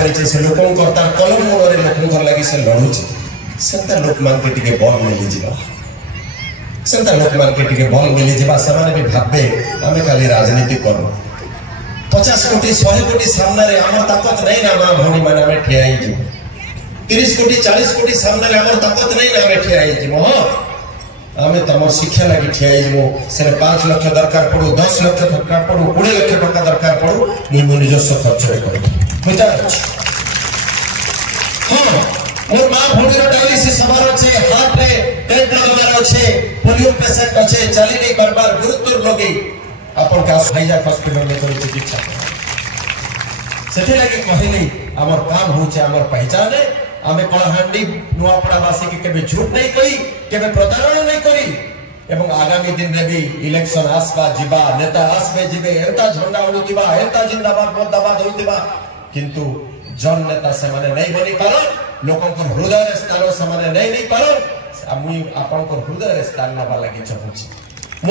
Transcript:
परिचे से लोकंकर तार कलम मूल लोकंकर लगी से लड़ुचे सेंता लोक मान के टिके बल मिली जीवा सेंता लोक मान के टिके बल मिली जीवा समाने भी भाबे आमे खाली राजनीति करू 50 कोटी 100 कोटी सामने रे हमर ताकत नहीं ना मां भौणी माने हमें ठियाई जी 30 कोटी 40 कोटी सामने रे हमर ताकत नहीं ना हमें ठियाई जी हो हमें तम शिक्षा लगी ठियाई जी से 5 लाख दरकार पड़ो 10 लाख दरकार पड़ो 20 लाख टका दरकार पड़ो निमो निजस्व खर्च रे करू बुझा हां मोर मां भौणी रो डायलिसिस हमार छे हार्ट रे टेंट लगार छे पोलियो पेशेंट छे चली नहीं बार गुरुत्व लगे अपन का हाईजैक हॉस्पिटल में तो चिकित्सा सेठी लगे कहली हमर काम होचे हमर पहचान है आमे कलाहांडी नुआपड़ावासी के केबे झूठ नहीं करी केबे प्रतारणा नहीं करी एवं आगामी दिन में भी इलेक्शन आसबा जीवा नेता आसबे जीवे एता झंडा उड़ुतिबा एता जिंदाबाद मुर्दाबाद होतिबा किंतु जन नेता से माने नहीं बनी पारो लोगों को हृदय स्थान से माने नहीं पारो मुई आपन को हृदय स्थान नबा लागि चाहूची।